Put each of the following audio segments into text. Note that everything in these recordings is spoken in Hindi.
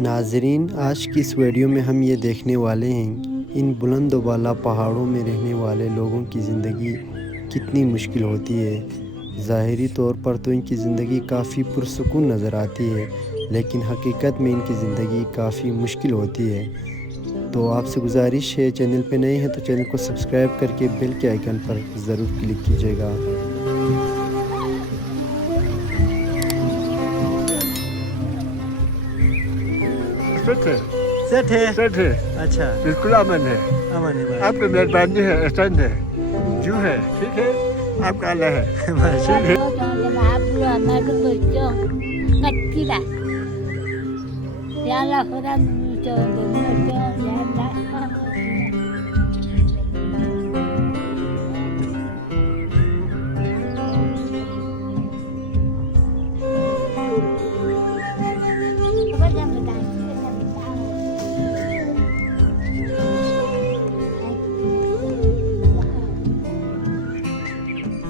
नाजरीन, आज की इस वीडियो में हम ये देखने वाले हैं इन बुलंद व बाला पहाड़ों में रहने वाले लोगों की ज़िंदगी कितनी मुश्किल होती है। ज़ाहिरी तौर पर तो इनकी ज़िंदगी काफ़ी पुरसुकून नज़र आती है, लेकिन हकीकत में इनकी ज़िंदगी काफ़ी मुश्किल होती है। तो आपसे गुजारिश है, चैनल पे नए हैं तो चैनल को सब्सक्राइब करके बेल के आइकन पर ज़रूर क्लिक कीजिएगा। सेठ है। सेठ है। सेठ है, अच्छा, बिल्कुल अमन है। अमन है भाई। आपकी मेहरबानी है, एहसान है, जू है, ठीक है। आपका अल्लाह है। माशा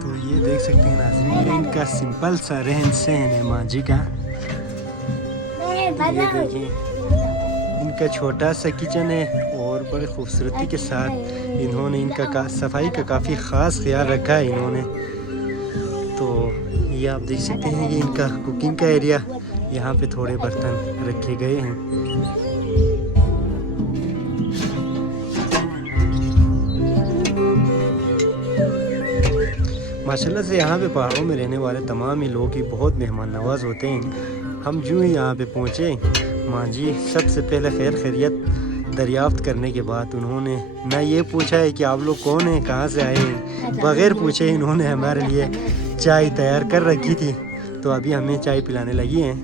तो ये देख सकते हैं नाज़रीन, ये इनका सिंपल सा रहन सहन है माँ जी का। ये देखिए, इनका छोटा सा किचन है और बड़े खूबसूरती के साथ इन्होंने इनका सफाई का काफ़ी ख़ास ख्याल रखा है इन्होंने। तो ये आप देख सकते हैं, ये इनका कुकिंग का एरिया, यहाँ पे थोड़े बर्तन रखे गए हैं। माशाल्लाह से यहाँ पे पहाड़ों में रहने वाले तमाम ही लोग ही बहुत मेहमान नवाज होते हैं। हम जो ही यहाँ पे पहुँचे, माँ जी सबसे पहले खैर खैरियत दरियाफ्त करने के बाद उन्होंने ना ये पूछा है कि आप लोग कौन हैं, कहाँ से आए हैं, बग़ैर पूछे इन्होंने हमारे लिए चाय तैयार कर रखी थी। तो अभी हमें चाय पिलाने लगी हैं।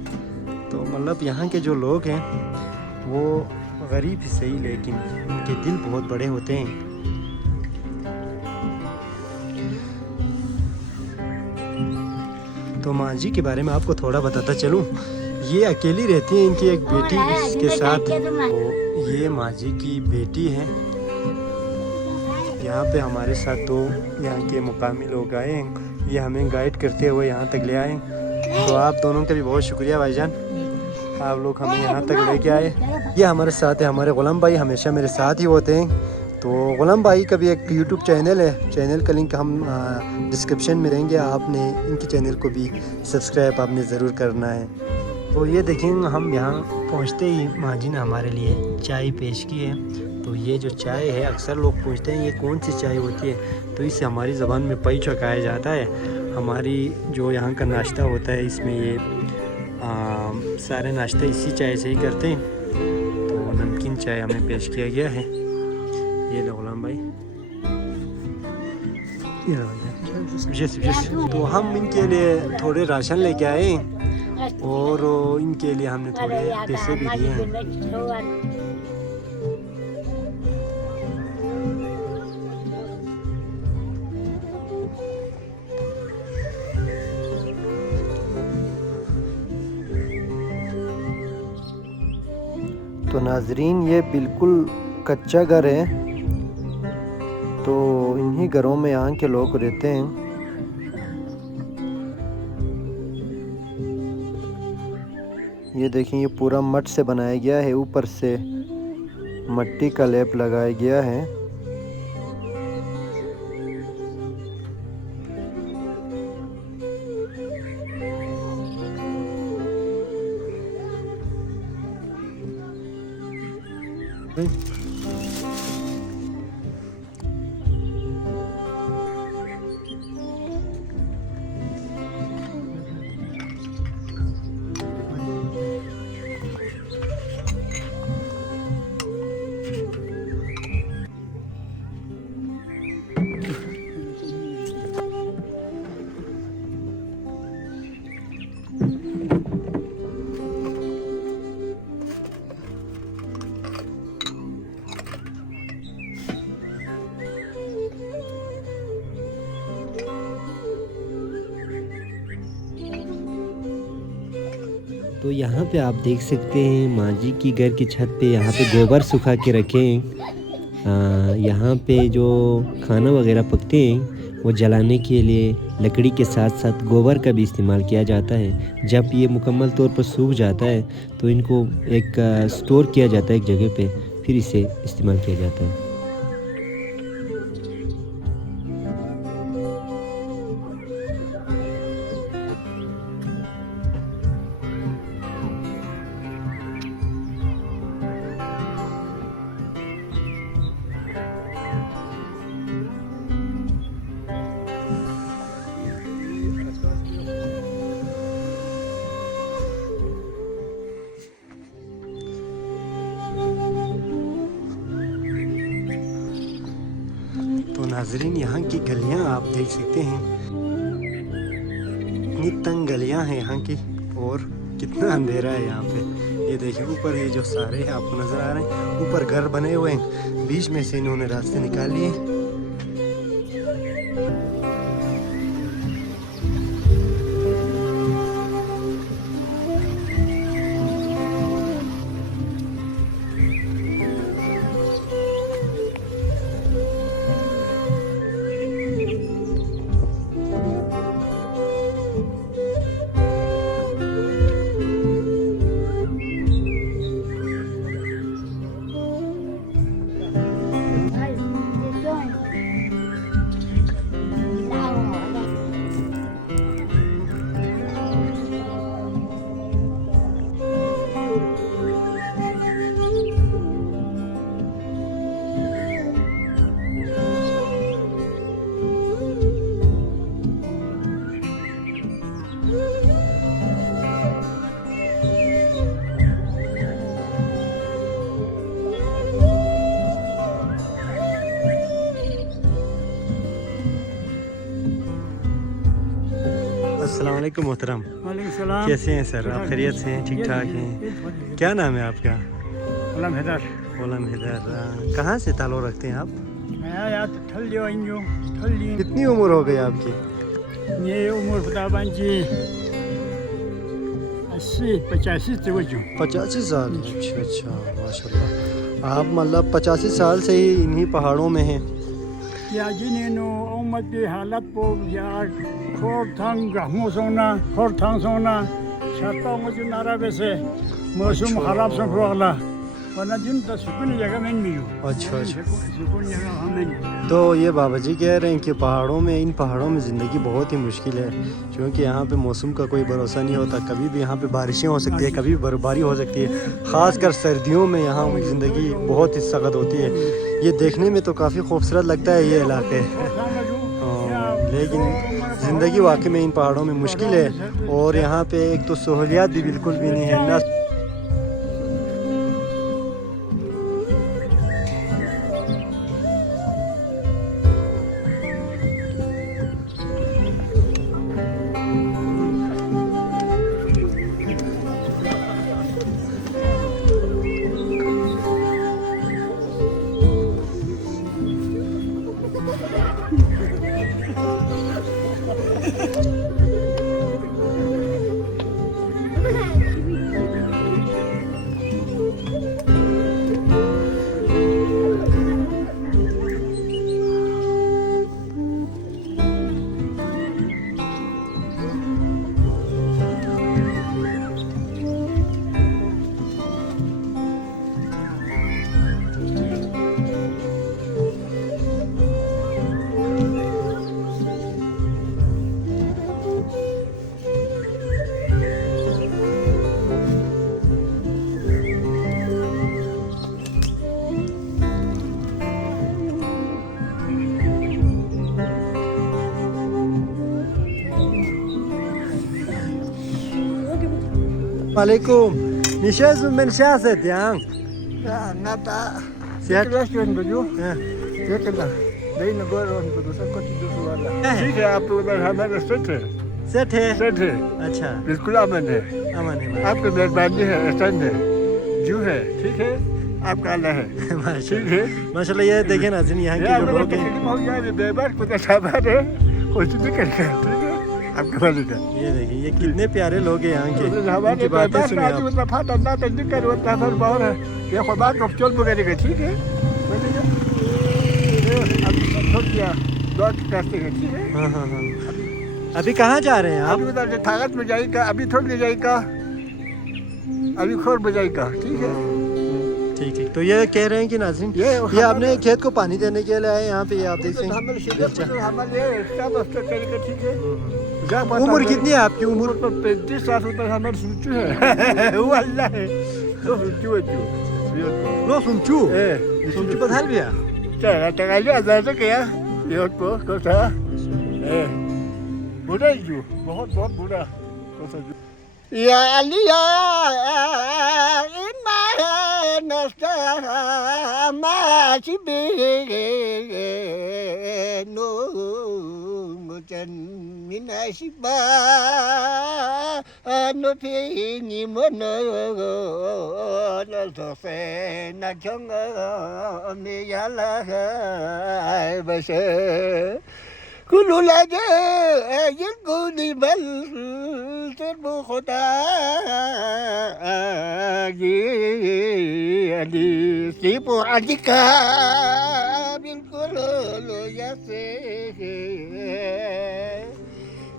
तो मतलब यहाँ के जो लोग हैं वो गरीब ही सही, लेकिन उनके दिल बहुत बड़े होते हैं। तो माँ जी के बारे में आपको थोड़ा बताता चलूँ। ये अकेली रहती हैं, इनकी एक बेटी के साथ। तो ये माँ जी की बेटी है। यहाँ पे हमारे साथ दो यहाँ के मुकामी लोग आए हैं, ये हमें गाइड करते हुए यहाँ तक ले आए। तो आप दोनों का भी बहुत शुक्रिया भाईजान, आप लोग हमें यहाँ तक लेके आए। ये हमारे साथ है हमारे गुलाम भाई, हमेशा मेरे साथ ही होते हैं। तो गुलाम भाई का भी एक यूट्यूब चैनल है, चैनल का लिंक हम डिस्क्रिप्शन में देंगे। आपने इनकी चैनल को भी सब्सक्राइब आपने ज़रूर करना है। तो ये देखें, हम यहाँ पहुँचते ही माँ जी ने हमारे लिए चाय पेश की है। तो ये जो चाय है, अक्सर लोग पूछते हैं ये कौन सी चाय होती है, तो इसे हमारी ज़बान में पई चौकाया जाता है। हमारी जो यहाँ का नाश्ता होता है, इसमें ये सारे नाश्ते इसी चाय से ही करते हैं। तो नमकीन चाय हमें पेश किया गया है। ये लो गुलाम भाई, ये लो। तो हम इनके लिए थोड़े राशन लेके आए और इनके लिए हमने थोड़े पैसे भी दिए हैं। तो नाजरीन, ये बिल्कुल कच्चा घर है। तो इन्हीं घरों में यहाँ के लोग रहते हैं। ये देखें, ये पूरा मट से बनाया गया है, ऊपर से मट्टी का लेप लगाया गया है। तो यहाँ पे आप देख सकते हैं माँ जी की घर की छत पे यहाँ पे गोबर सुखा के रखे हैं। यहाँ पे जो खाना वगैरह पकते हैं वो जलाने के लिए लकड़ी के साथ साथ गोबर का भी इस्तेमाल किया जाता है। जब ये मुकम्मल तौर पर सूख जाता है तो इनको एक स्टोर किया जाता है एक जगह पे, फिर इसे इस्तेमाल किया जाता है। तो नाजरीन, यहाँ की गलियाँ आप देख सकते हैं, इतनी तंग गलियाँ हैं यहाँ की, और कितना अंधेरा है यहाँ पे। ये देखिए ऊपर ये जो सारे हैं आपको नज़र आ रहे हैं, ऊपर घर बने हुए हैं, बीच में से इन्होंने रास्ते निकाल लिए। अस्सलाम वालेकुम मोहतरम, वालेकुम सलाम। कैसे हैं सर? आप खैरियत से हैं? ठीक ठाक हैं? क्या नाम है आपका? गुलाम हैदर। गुलाम हैदर। कहाँ से ताल्लुक़ रखते हैं आप? मैं यार थल्लियो इंजो थल्ली। कितनी उम्र हो गई आपकी? ये उम्र खुदाबन जी 80-85 से वजू। 85 साल? अच्छा अच्छा, माशाल्लाह। आप मतलब 85 साल से ही इन्हीं पहाड़ों में हैं? या जिन्हें उम्मत की हालत को यार खोर थंग रहमो सोना खोर थंग सोना छाता मुझे नारा वैसे मौसम खराब से हुआ वरना जिन तो सुकून जगह में नहीं हो। अच्छा अच्छा। सुकून जगह हमें। तो ये बाबा जी कह रहे हैं कि पहाड़ों में, इन पहाड़ों में ज़िंदगी बहुत ही मुश्किल है, क्योंकि यहाँ पे मौसम का कोई भरोसा नहीं होता। कभी भी यहाँ पे बारिशें हो सकती है, कभी बर्फबारी हो सकती है। ख़ासकर सर्दियों में यहाँ ज़िंदगी बहुत ही सख्त होती है। ये देखने में तो काफ़ी खूबसूरत लगता है ये इलाके, लेकिन ज़िंदगी वाकई में इन पहाड़ों में मुश्किल है। और यहाँ पे एक तो सहूलियात भी बिल्कुल भी नहीं है ना। Assalamualaikum. Misha Zumen Shaset yang. Nata. Sehat? Restaurant बजू हाँ। ये करना नहीं नगर और दूसरा कुछ दूसरा वाला ठीक है। आप लोग उधर हमारे सेट है। सेट है? सेट है। अच्छा, बिल्कुल अमन है। अमन है। आपकी मेहरबानी है। स्टैंड है जू है ठीक है। आपका अल्लाह है ठीक है। माशाल्लाह। ये देखें नाज़रीन, यहाँ के जो लोग हैं, बेबार खुद साबान है कुछ नहीं करेगा ठीक है। आपके मालिक है। ये देखिए ये कितने प्यारे लोग हैं यहाँ के। हमारे इनकी बातें सुनिए आप। मतलब फाटा ना तो नहीं कर उतना फिर बहुत है। ये खुदा को चल पकड़ेगा ठीक है। अब सब छोड़ दिया बात करते हैं, ठीक है? हाँ हाँ हाँ। अभी कहाँ जा रहे हैं आप? अभी उधर से थागत में जाएगा, अभी थोड़ी ले जाएगा, अभी खोर बजाएगा, ठीक है? ठीक है। तो ये कह रहे हैं कि नाज़रीन ये आपने खेत को पानी देने के लिए आए यहाँ पे, ये आप देख सकते हैं। उम्र कितनी है आपकी? उम्र 35 साल होता है हमारे सुनचू है। वो अल्लाह है तो सुनचू है जो लो सुनचू सुनचू बदल भी है। चला चला लिया ज़्यादा क्या ये तो कोसा बुरा ही जो बहुत बहुत बुरा कोसा जो या अलिया इन्ना नस्ता माचिबे नो मुचन मिनाशिबा नो पेनी मनो नसोफे नाचंग मेयाला बसे कुलू लागे यंगू निबल तेरबो खोता ये अली सिपो अधिका बिल्कुल लो यसे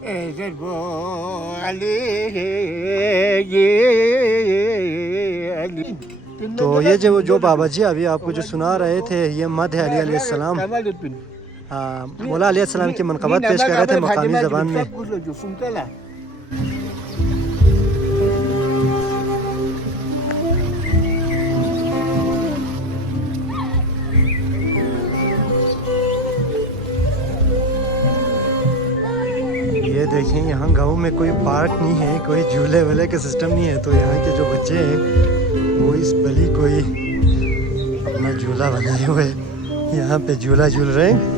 तेरबो अली ये अली। तो ये जो बाबा जी अभी आपको जो सुना रहे थे, ये मध्य अली अलैहिस्सलाम मौला अलैहिस्सलाम की मनक़बत पेश कर रहे थे मकामी ज़बान में। ये देखें, यहाँ गांव में कोई पार्क नहीं है, कोई झूले वूले का सिस्टम नहीं है, तो यहाँ के जो बच्चे हैं वो इस बली को ही अपना झूला बनाए हुए यहाँ पे झूला झूल रहे हैं।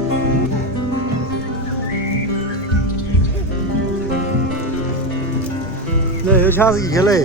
ले ये छास की खेले